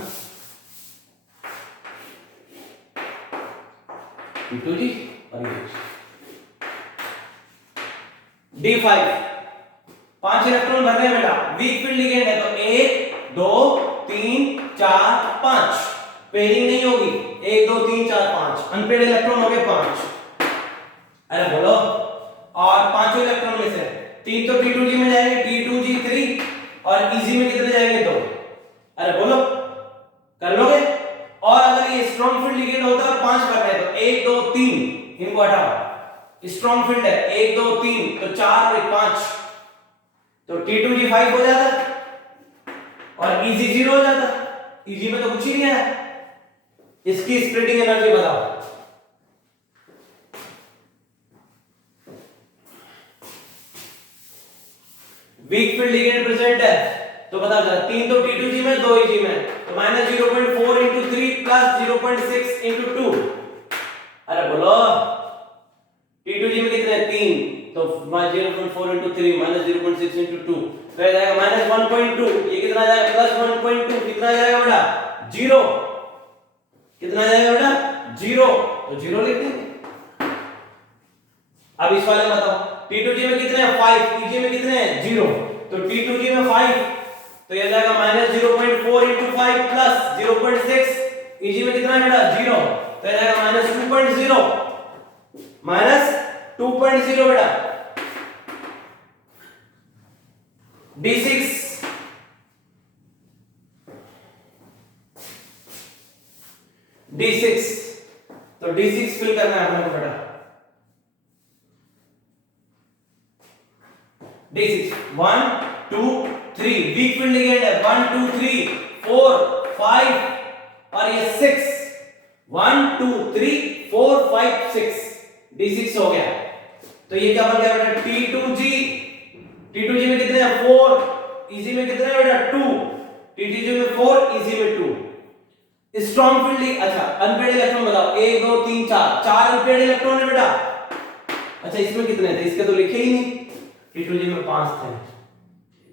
T2G और D5 5 इलेक्ट्रॉन भर रहे हैं बेटा, वीक फील्ड लिगेंड है तो 1 2 3 4 5, पेयरिंग नहीं होगी, 1 2 3 4 5, अनपेयर्ड इलेक्ट्रॉन हो गए 5। अरे बोलो, और पांचों इलेक्ट्रॉन में से 3 तो T2G में जाएंगे, T2G3, और इजी में कितने जाएंगे 2। अरे बोलो कर लोगे? और अगर ये स्ट्रॉन्ग फील्ड लिगेंड होता है 5 कर रहे हैं तो 1 2 3, इनको हटाओ, स्ट्रॉन्ग फील्ड है 1 2 3, तो 4 और 5, तो T2G5 हो जाता और इजी 0 हो जाता। इजी में तो कुछ ही नहीं है, इसकी स्प्लिटिंग एनर्जी बताओ। वीक फील्ड लिगेंड प्रेजेंट है तो बता जा, 3 तो T2G में 2 इजी में, तो -0.4 into 3 plus 0.6 into 2। अरे बोलो T2G में कितने 3, तो 0.4 into 3 -0.6 into 2, तो आ जाएगा -1.2, ये कितना आ जाएगा +1.2, कितना आ जाएगा बेटा 0, कितना आ जाएगा बेटा 0, तो 0 लिख देंगे। अब इस वाले में बताओ, T2G में कितने हैं 5, EG में कितने हैं 0, तो T2G में 5, तो ये जाएगा -0.4 into 5 plus 0.6, EG में कितना है बेटा 0, तो ये जाएगा -2.0, -2.0 बेटा। D6 तो D6 फिल करना है हमको बेटा, D6 1 2 3, वीक फील्ड लिगेंड है 1 2 3 4 5 और ये 6, 1 2 3 4 5 6, D6 हो गया। तो ये क्या बन गया बेटा T2G में कितने हैं 4, इजी में कितने हैं बेटा 2, T2G में 4, इजी में 2। स्ट्रॉन्ग फील्ड, अच्छा अनपेयर्ड इलेक्ट्रॉन बताओ 1 2 3 4 अनपेयर्ड इलेक्ट्रॉन है बेटा। अच्छा इसमें कितने थे, इसके तो लिखे ही नहीं, T2G में 5 थे, 1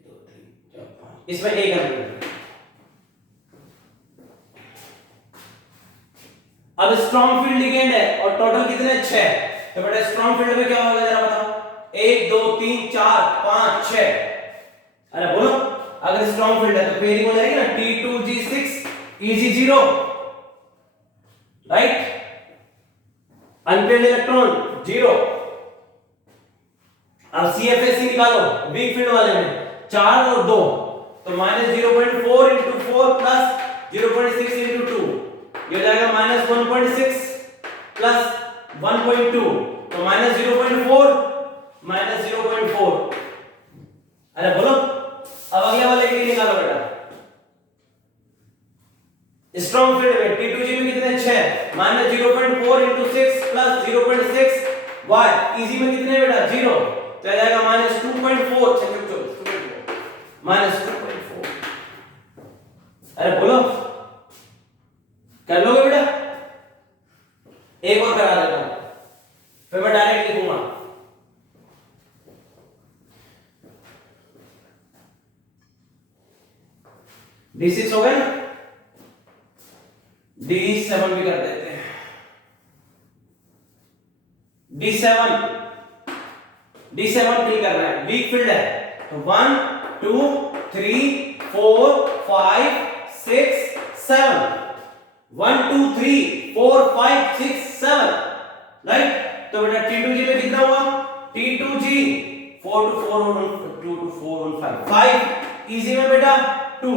2 3 4 5, इसमें 1 अनपेयर्ड। अब स्ट्रॉन्ग फील्ड लिगेंड है और टोटल कितने 6, तो बेटा स्ट्रॉन्ग फील्ड में क्या होगा जरा बताओ, 1 2 3 4 5 6। अरे बोलो अगर स्ट्रॉन्ग फील्ड है तो पेयरिंग हो जाएगी ना, T2G6 EG 0, right, unpaired electron 0। अब CFSC निकालो वीक फील्ड वाले में 4 और 2, तो -0.4 into 4 plus 0.6 into 2, ये हो जाएगा -1.6 plus 1.2, तो तो माइनस 0.4, माइनस 0.4। अरे बोलो, अब अगले वाले के लिए निकालो बेटा। स्ट्रॉन्ग फील्ड में T2G में कितने 6, minus 0.4 into 6 plus 0.6 y, easy में कितने बेटा 0, तो आ जाएगा माइनस 2.4, माइनस 2.4। अरे बोलो, कर लोगे बेटा? एक और करा देता हूं, फिर मैं डायरेक्ट लिखूंगा। D6 हो गया ना, D7 भी कर देते हैं। D7 फिल करना है, वीक फील्ड है, तो 1 2 3 4 5 6 7, 1 2 3 4 5 6 7, राइट। तो बेटा T2G में कितना हुआ, T2G 4 to 4 1 2 to 4 1 5 5, इजी में बेटा 2,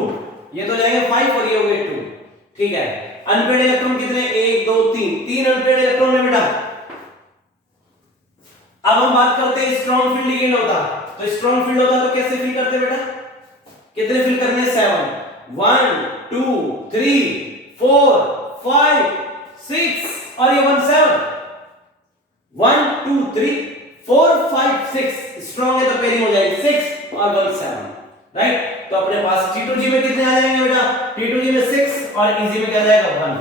ये तो जाएंगे 5 और ये हो गए 2, ठीक है। अनपेड इलेक्ट्रॉन कितने, 1 2 3, 3 अनपेड इलेक्ट्रॉन है बेटा। अब हम बात करते हैं स्ट्रॉन्ग फील्ड लिगेंड होता, तो स्ट्रॉन्ग फील्ड होता तो कैसे फिल करते बेटा, कितने फिल करने, 7, 1 2 3 4 5 6 और ये 1 7, 1 2 3 4 5 6, स्ट्रॉन्ग है तो पेयरिंग हो जाएगी 6 और 1 7, राइट। तो अपने पास T2G में कितने आ जाएंगे बेटा, T2G में 6 और इजी में क्या आ जाएगा 1।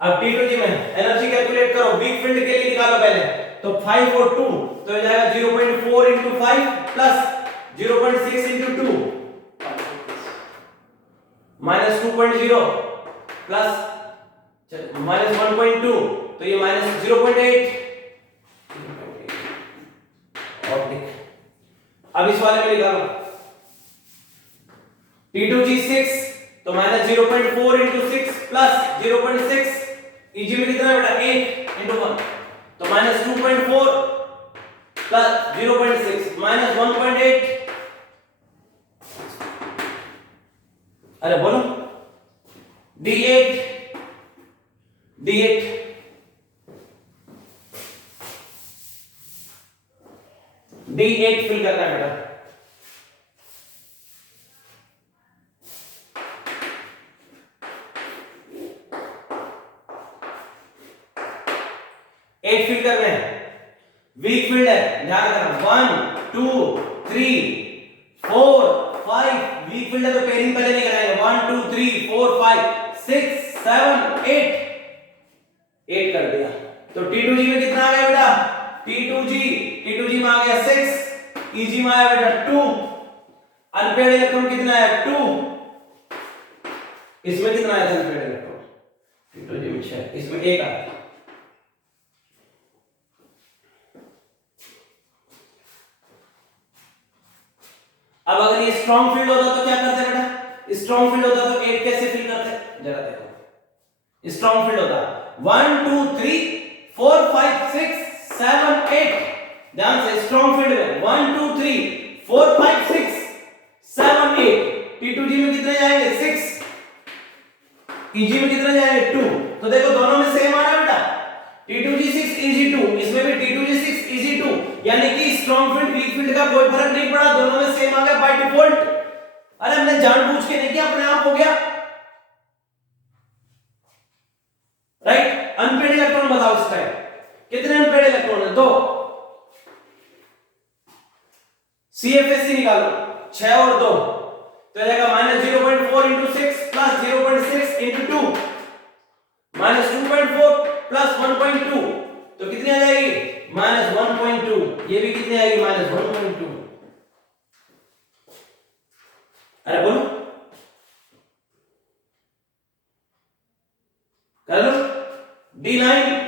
अब T2G में एनर्जी कैलकुलेट करो, वीक फील्ड के लिए निकालो पहले, तो 5 और 2 तो हो जाएगा 0.4 into 5 plus 0.6 into 2 minus 2.0 plus minus 1.2, तो ये माइनस 0.8। और देख, अब इस वाले में निकालो, T2G 6 तो माइनस 0.4 into 6 प्लस 0.6, इजी में कितना बेटा 8 into 1, तो माइनस 2.4 प्लस 0.6 माइनस 1.8। अरे बोलो, D8 D8 D8 फिल करना है बेटा। एट फिल करने हैं, वीक फील्ड है, ध्यान रखना 1 2 3 4 5, वीक फील्ड है तो पेयरिंग पहले नहीं कराएंगे, 1 2 3 4 5 6 7 8, 8 कर दिया। तो T2G में कितना आ गया बेटा, T2G में आ गया 6, EG में आया बेटा 2, अनपेड इलेक्ट्रॉन कितना है 2, इसमें कितना आया था अनपेड इलेक्ट्रॉन, T2G में 6, इसमें 1 आया। अब अगर ये स्ट्रॉन्ग फील्ड होता तो क्या करते बेटा, स्ट्रॉन्ग फील्ड होता तो 8 कैसे फिल करते, जरा देखो। स्ट्रॉन्ग फील्ड होता 1 2 3 4 5 6 7 8, ध्यान से, स्ट्रॉन्ग फील्ड में 1 2 3 4 5 6 7 8, T2G में कितने जाएंगे 6, EG में कितने जाएंगे 2, तो देखो दोनों में सेम आ रहा है बेटा, T2G 6 EG 2, इसमें भी T2G 6 EG 2, यानी कि स्ट्रॉन्ग फील्ड वीक फील्ड का कोई फर्क नहीं पड़ा, दोनों में सेम आ गया बाय डिफॉल्ट। अरे हमने जानबूझ के नहीं किया, अपने आप हो गया, राइट। अनपेड इलेक्ट्रॉन बताओ इस टाइम कितने अनपेड इलेक्ट्रॉन है, 2, CFSC निकालो 6 और 2, तो जाएगा minus 0.4 into 6 plus 0.6 into 2 minus 2.4 plus 1.2, तो कितनी आ जाएगी माइनस 1.2, ये भी कितनी आएगी माइनस 1.2। अरे बोलो, कर लो, D9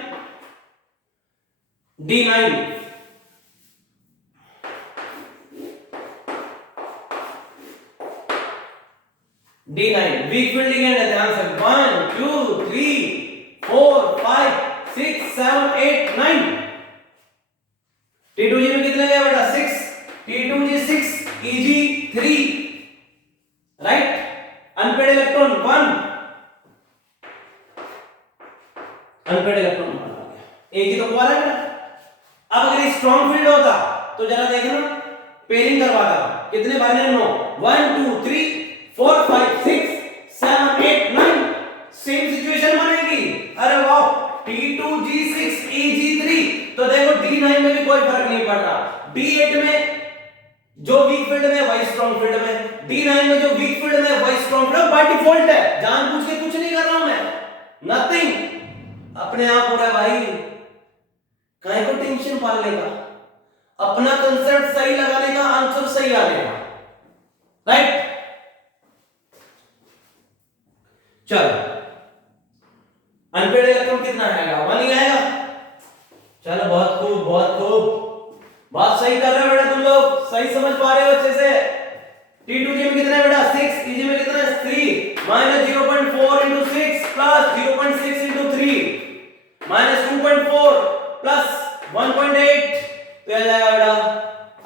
वीक फील्ड लिगेंड है, ध्यान से 1 2 3 4 5 6 7 8 9, T2G में कितने गए बेटा 6, T2G 6 EG 3, right. Unpaired electron 1, unpaired electron 1 आ गया, एक ही तो क्वाल है बेटा, अब अगर स्ट्रॉन्ग फील्ड होता तो जरा देखना, पेयरिंग करवाता, कितने बने 9, 1 2 3 4 5 6 7 8 9, सेम सिचुएशन बनेगी। अरे वाह, T2G6 EG3, तो देखो D9 में भी कोई फर्क नहीं पड़ रहा, D8 में जो वीक फील्ड में वही स्ट्रॉन्ग फील्ड में, D9 में जो वीक फील्ड में वही स्ट्रॉन्ग फील्ड बाय डिफॉल्ट है, जानबूझ के कुछ नहीं कर रहा हूं मैं, नथिंग, अपने आप हो रहा है भाई, काहे को टेंशन पालने का, अपना कंसेप्ट सही लगाने का, आंसर सही आएगा, राइट। चलो अनपेड इलेक्ट्रॉन कितना आएगा, 1 ही आएगा। चलो बहुत खूब बहुत खूब, बात सही कर रहे हो बेटा, तुम लोग सही समझ पा रहे हो अच्छे से। T2G में कितना है बेटा 6, EG में कितना है 3, minus 0.4 into 6 plus 0.6 into 3 minus 2.4 plus 1.8, तो आ जाएगा बेटा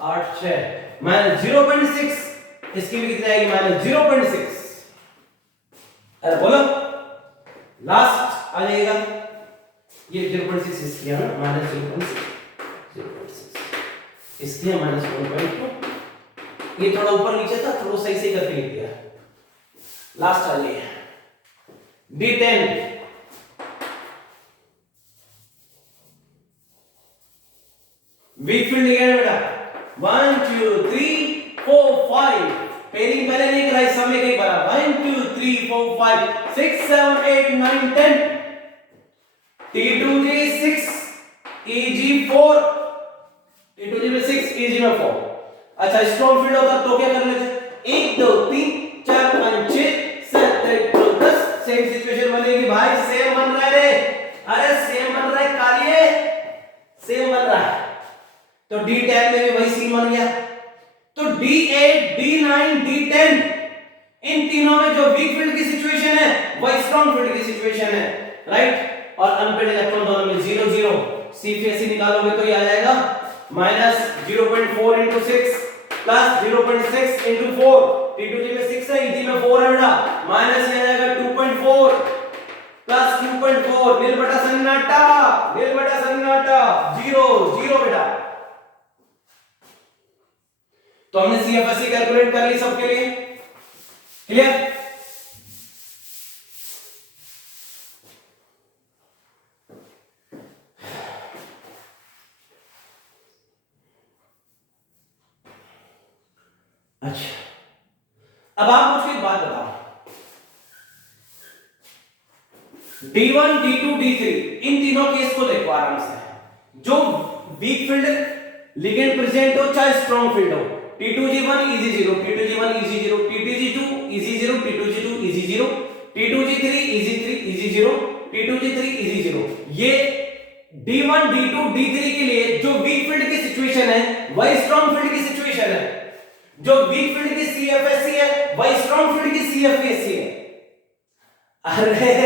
8 6 माइनस 0.6, इसकी भी कितनी आएगी माइनस 0.6, अरे बोलो लास्ट आ जाएगा ये 0.6 इसकी है ना, माइनस 0.6 इसकी है माइनस 1.2, ये थोड़ा ऊपर नीचे था, थोड़ा सही से करके लिख दिया, लास्ट आ जाइए D10, वीक फील्ड लिखा है बेटा 1 2 3 4 5, पेयरिंग पहले नहीं कराई, समय कहीं बना 1 2 3 4 5 6 7 8 9 10, T2G6 EG4, T2G में 6 EG में 4, अच्छा स्ट्रॉन्ग फील्ड होता तो क्या कर लेते, 1 2 3 4 5 6 7 8 9 10, सेम सिचुएशन बनेगी भाई, सेम बन रहा है रे, अरे सेम बन रहा है कालिए, सेम बन रहा है, तो D10 में भी वही सीन बन गया, तो D8 D9 D10 इन तीनों में जो वीक फील्ड की सिचुएशन है वही स्ट्रॉन्ग फील्ड की सिचुएशन है, राइट। और अनपेड इलेक्ट्रॉन दोनों में 0 0, सी से सी निकालोगे तो ये आ जाएगा minus 0.4 into 6 plus 0.6 into 4, T2G में 6 है, EG में 4 है बेटा, माइनस ये आ जाएगा 2.4 प्लस 2.4, नील बटा सन्नाटा, नील बटा सन्नाटा, 0 0 बेटा। तो हमने CFSE कैलकुलेट कर ली सबके लिए, क्लियर। अच्छा अब आप मुझे एक बात बताओ, D1 D2 D3 इन तीनों केस को देखो आराम से, जो वीक फील्ड लिगेंड प्रेजेंट हो चाहे स्ट्रॉन्ग फील्ड हो, T2G1 EG0, T2G1 EG0, T2G2 EG0, T2G2 EG0, T2G3 EG3 EG0, T2G3 EG0, ये D1 D2 D3 के लिए जो वीक फील्ड की सिचुएशन है वही स्ट्रॉन्ग फील्ड की सिचुएशन है, जो वीक फील्ड की CFSE है वही स्ट्रॉन्ग फील्ड की CFSE है। अरे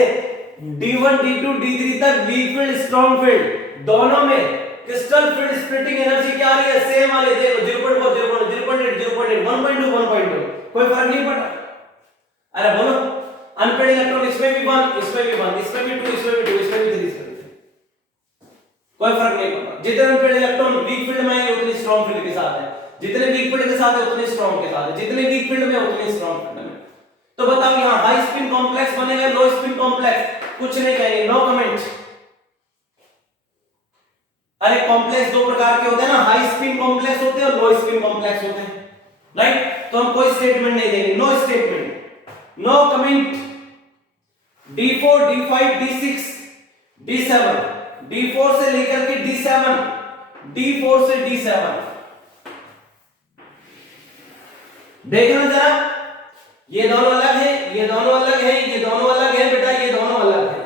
D1 D2 D3 तक वीक फील्ड स्ट्रॉन्ग फील्ड दोनों में क्रिस्टल फील्ड स्प्लिटिंग एनर्जी क्या आ रही है, सेम आ रही है, देखो 0.4 0.8 0.8 1.2 1.2, कोई फर्क नहीं पड़ रहा। अरे बोलो अनपेड इलेक्ट्रॉन इसमें भी 1 इसमें भी 1 इसमें भी 2 इसमें भी 2 इसमें भी 3 इसमें भी 3, कोई फर्क नहीं पड़ रहा। जितने अनपेड इलेक्ट्रॉन वीक फील्ड में है उतने स्ट्रॉन्ग फील्ड के साथ है, जितने वीक फील्ड के साथ है उतने स्ट्रॉन्ग के साथ है, जितने वीक फील्ड में उतने स्ट्रॉन्ग फील्ड में। तो बताओ यहां हाई स्पिन कॉम्प्लेक्स बनेगा लो स्पिन कॉम्प्लेक्स, कुछ नहीं कहेंगे, नो कमेंट। अरे कॉम्प्लेक्स दो प्रकार के होते हैं ना, हाई स्पिन कॉम्प्लेक्स होते हैं और लो स्पिन कॉम्प्लेक्स होते हैं, राइट। तो हम कोई स्टेटमेंट नहीं देंगे, no statement, no comment. D4 D5 D6 D7, D4 से लेकर के D7, D4 से D7 देखना जरा, ये दोनों अलग है, ये दोनों अलग है, ये दोनों अलग है बेटा, ये दोनों अलग है।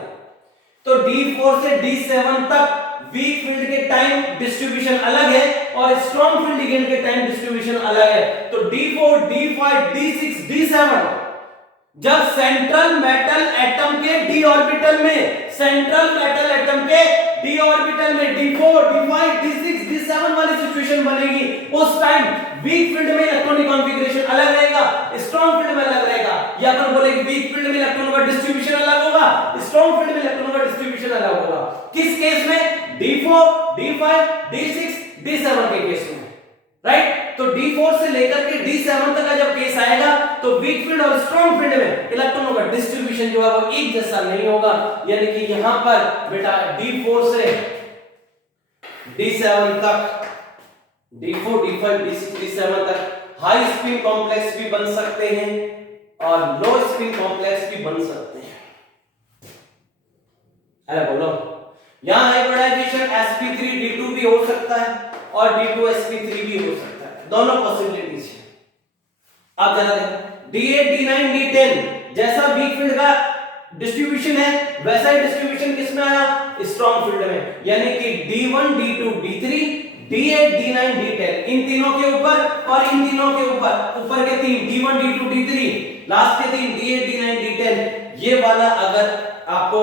तो D4 से D7 तक वीक फील्ड के टाइम डिस्ट्रीब्यूशन अलग है और स्ट्रॉन्ग फील्ड लिगेंड के टाइम डिस्ट्रीब्यूशन अलग है। तो D4 D5 D6 D7 जब सेंट्रल मेटल एटम के d ऑर्बिटल में, सेंट्रल मेटल एटम के d ऑर्बिटल में D4 D5 D6 D7 वाली सिचुएशन बनेगी, उस टाइम वीक फील्ड में इलेक्ट्रॉनिक कॉन्फ़िगरेशन अलग रहेगा, स्ट्रॉन्ग फील्ड में अलग रहेगा। या अपन बोले कि वीक फील्ड में इलेक्ट्रॉनों का डिस्ट्रीब्यूशन अलग होगा, स्ट्रॉन्ग फील्ड में इलेक्ट्रॉनों का डिस्ट्रीब्यूशन अलग होगा। किस केस में? D4 D5, D6, D7 के केस में, राइट। तो D4 से लेकर के D7 तक का जब केस आएगा तो वीक फील्ड और स्ट्रॉन्ग फील्ड में इलेक्ट्रॉनों का डिस्ट्रीब्यूशन जो है वो एक जैसा नहीं होगा, यानी कि यहां पर बेटा D4 से D7 तक, D4, D5, D6, D7 तक हाई स्पिन कॉम्प्लेक्स भी बन सकते हैं और लो स्पिन कॉम्प्लेक्स भी बन सकते हैं। अरे बोलो, यहां हाइब्रिडाइजेशन sp3 d2 भी हो सकता है और d2 sp3 भी हो सकता है, दोनों पॉसिबिलिटीज है। अब जरा देखो d8 d9 d10 जैसा वीक फील्ड का डिस्ट्रीब्यूशन है वैसा ही डिस्ट्रीब्यूशन किसमें आया, स्ट्रॉन्ग फील्ड में, यानी कि d1 d2 d3 d8 d9 d10 इन तीनों के ऊपर और इन तीनों के ऊपर के तीन d1 d2 d3 लास्ट के तीन d8 d9 d10, ये वाला अगर आपको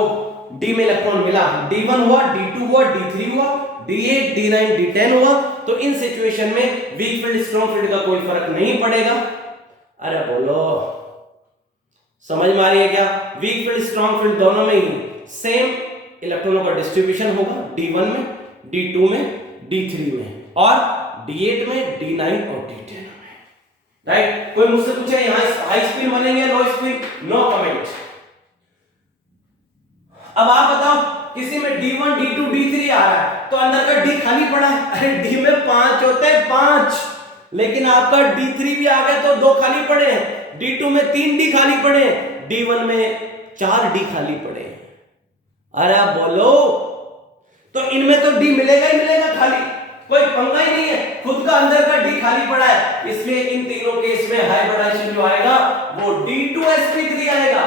d में इलेक्ट्रॉन मिला, d1 हुआ, d2 हुआ, d3 हुआ, d8 d9 d10 हुआ, तो इन सिचुएशन में वीक फील्ड स्ट्रॉन्ग फील्ड का कोई फर्क नहीं पड़ेगा। अरे बोलो, समझ में आ रही है क्या? वीक फील्ड स्ट्रॉन्ग फील्ड दोनों में ही सेम इलेक्ट्रॉनों का डिस्ट्रीब्यूशन होगा, d1 में, d2 में, d3 में और d8 में, d9 और d10 में, राइट। कोई मुझसे पूछे यहां हाई स्पिन बनेंगे लो स्पिन, नो कमेंट। अब आप बताओ, किसी में d1 d2 d3 आ रहा है तो अंदर का d खाली पड़ा है, अरे d में 5 होते हैं 5, लेकिन आपका d3 भी आ गया तो 2 खाली पड़े हैं, d2 में 3 d खाली पड़े हैं, d1 में 4 d खाली पड़े हैं। अरे आप बोलो, तो इनमें तो d मिलेगा ही मिलेगा खाली, कोई पंगा ही नहीं है, खुद का अंदर का d खाली पड़ा है, इसलिए इन तीनों केस में हाइब्रिडाइजेशन जो आएगा वो d2sp3 आएगा।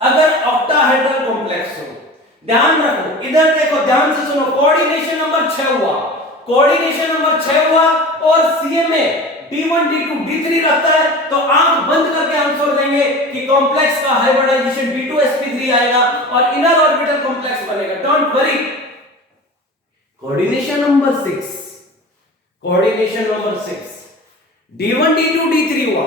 अगर ऑक्टाहेड्रल कॉम्प्लेक्स हो, ध्यान रखो, इधर देखो, ध्यान से सुनो, कोऑर्डिनेशन नंबर 6 हुआ, कोऑर्डिनेशन नंबर 6 हुआ और सीएमए d1 d2 d3 रखता है, तो आंख बंद करके आंसर देंगे कि कॉम्प्लेक्स का हाइब्रिडाइजेशन d2sp3 आएगा और इनर ऑर्बिटल कॉम्प्लेक्स बनेगा। Don't worry. Coordination number 6, coordination number 6 d1 d2 d3 हुआ,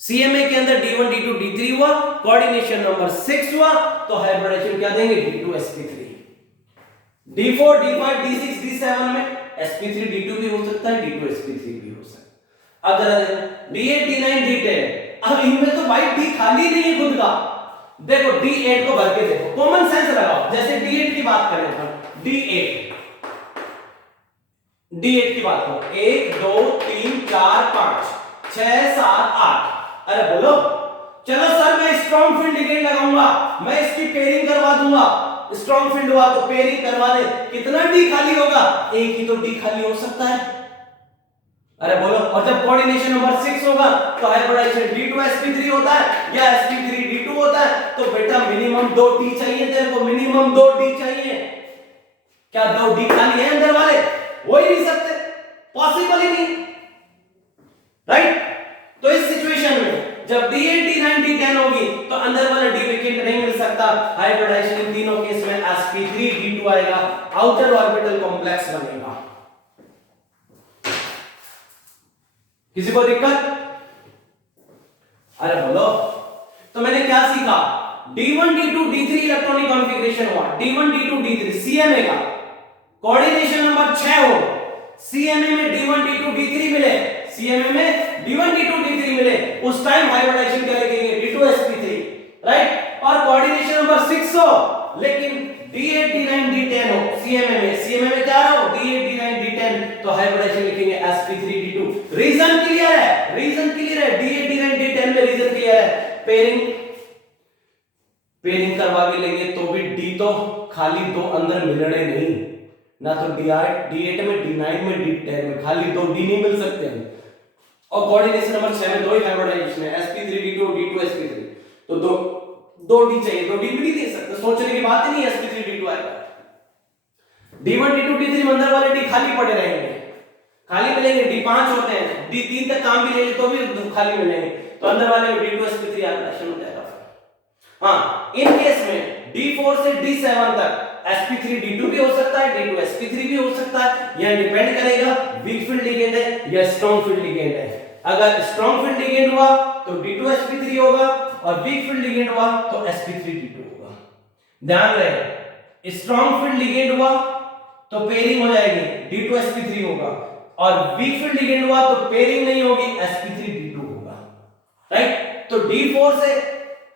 सीएमए के अंदर d1 d2 d3 हुआ, कोऑर्डिनेशन नंबर 6 हुआ, तो हाइब्रिडाइजेशन क्या देंगे, d2sp3। d4 d5 d6 d7 में sp3 d2 भी हो सकता है, d2sp3 भी हो सकता है। अब जरा देखो d8 d9 d10, अब इनमें तो भाई d खाली नहीं है खुद का, देखो d8 को भर के देखो, कॉमन सेंस लगाओ, जैसे d8 की बात करें तो d8 की बात करो, 1 2 3 4 5 6 7 8, अरे बोलो, चलो सर मैं स्ट्रॉन्ग फील्ड लिगेंड लगाऊंगा, मैं इसकी पेयरिंग करवा दूंगा, स्ट्रॉन्ग फील्ड हुआ तो पेयरिंग करवा दे, कितना डी खाली होगा, एक ही तो डी खाली हो सकता है। अरे बोलो, और जब कोऑर्डिनेशन नंबर 6 होगा तो हाइब्रिडाइजेशन d2sp3 होता है या sp3 d2 होता है, तो बेटा मिनिमम 2 डी चाहिए तेरे को, मिनिमम 2 डी चाहिए। क्या 2 डी खाली है अंदर वाले? हो ही नहीं सकते, पॉसिबल ही नहीं, राइट। तो इस सिचुएशन में जब d8 d9 d10 होगी तो अंदर वाला d वेकेंट नहीं मिल सकता, हाइब्रिडाइजेशन इन तीनों केस में sp3 d2 आएगा, आउटर ऑर्बिटल कॉम्प्लेक्स बनेगा। किसी को दिक्कत? अरे बोलो, तो मैंने क्या सीखा, d1 d2 d3 electronic configuration हुआ, d1 d2 d3 सीएमए का, कोऑर्डिनेशन नंबर 6 हो, सीएमए में d1 d2 d3 मिले, सीएमए में d1 d2 d3 मिले, उस टाइम हाइब्रिडाइजेशन क्या लिखेंगे, d2sp3, राइट। और कोऑर्डिनेशन नंबर 6 हो लेकिन d8 d9 d10 हो, सीएमए में क्या हो, d8 d9 d10, तो हाइब्रिडाइजेशन लिखेंगे sp3 d2। रीजन क्लियर है, रीजन क्लियर है, d8 d9 d10 में रीजन क्लियर है। पेयरिंग करवा भी लेंगे तो भी d तो खाली 2 अंदर मिलने नहीं, ना तो d8 में d9 में d10 में खाली 2 d नहीं मिल सकते हैं। और कोऑर्डिनेशन नंबर 6 में 2 ही हाइब्रिडाइजेशन है, sp3 d2 d2sp3, तो 2 डी चाहिए, 2 डी भी नहीं दे सकते, सोचने की बात ही नहीं, sp3 d2 आएगा। d1 d2 d3 में अंदर वाले डी खाली पड़े रहेंगे, खाली मिलेंगे, d5 होते हैं, d3 तक काम भी ले ले तो भी खाली मिलेंगे, तो अंदर वाले में d2sp3 हाइब्रिडाइजेशन हो जाएगा। हाँ, इन केस में d4 से d7 तक sp3 d2 भी हो सकता है, d2sp3 भी हो सकता है, यह डिपेंड करेगा वीक फील्ड लिगेंड है या स्ट्रॉन्ग फील्ड लिगेंड है। अगर स्ट्रॉन्ग फील्ड लिगेंड हुआ तो d2sp3 होगा और वीक फील्ड लिगेंड हुआ तो sp3 d2 होगा। ध्यान रहे, स्ट्रॉन्ग फील्ड लिगेंड हुआ तो पेयरिंग हो जाएगी, D2sp3 होगा, और वीक फील्ड लिगेंड हुआ तो पेयरिंग नहीं होगी, sp3d2 होगा, राइट। तो D4 से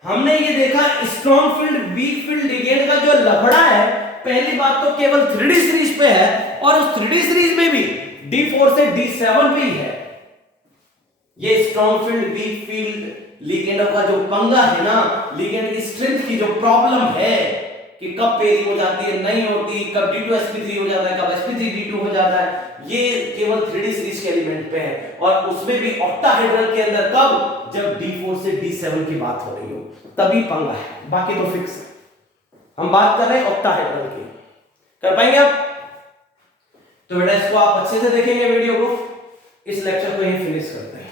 हमने ये देखा strong field weak field ligand का जो लफड़ा है, पहली बात तो केवल 3D सीरीज पे है, और उस 3D सीरीज में भी D4 से D7 पे ही है। ये strong field weak field ligand का जो पंगा है ना, लिगेंड की स्ट्रेंथ की जो प्रॉब्लम है कि कब पेयरिंग हो जाती है, नहीं होती, कब D2sp3 हो जाता है, कब sp3d2 हो जाता है, ये केवल 3D सीरीज के एलिमेंट पे है, और उसमें भी ऑक्टाहेड्रल के अंदर कब, जब D4 से D7 की बात हो रही हो तभी पंगा है, बाकी तो फिक्स है। हम बात कर रहे हैं ऑक्टाहेड्रल की, कर पाएंगे आप? तो बेटा इसको आप अच्छे से देखेंगे वीडियो को, इस लेक्चर को यहीं फिनिश करते हैं।